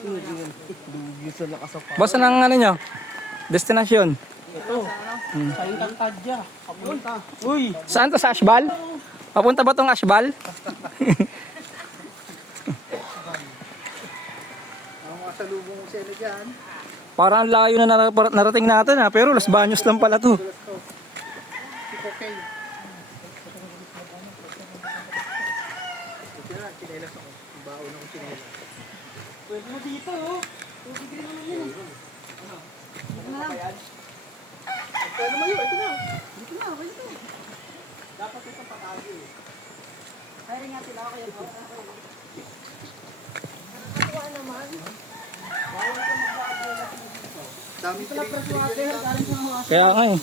Dugi sa lakas ng Boss, anong ano nyo? Destinasyon? ito. Sa Encantadia. Papunta. Uy! Saan to? Sa Ashbal? Papunta ba tong Ashbal? Ang mga salubong ko sila dyan. Parang ang layo na narating natin ha. Pero Los Baños lang pala to. Si Kokay. Chinelas ako. Baon ako chinelas. Pwede mo dito oh. Tubig rin naman yun. Ano? Ano ba yan? Pwede mo yun. Ito na. Dito na. Dito. Dapat ito patagi eh. Kaya nga sila ako kayo. Nakakatuwa naman. Bawal ka magbakad nila dito. Dami pala prasuate. Kaya nga eh.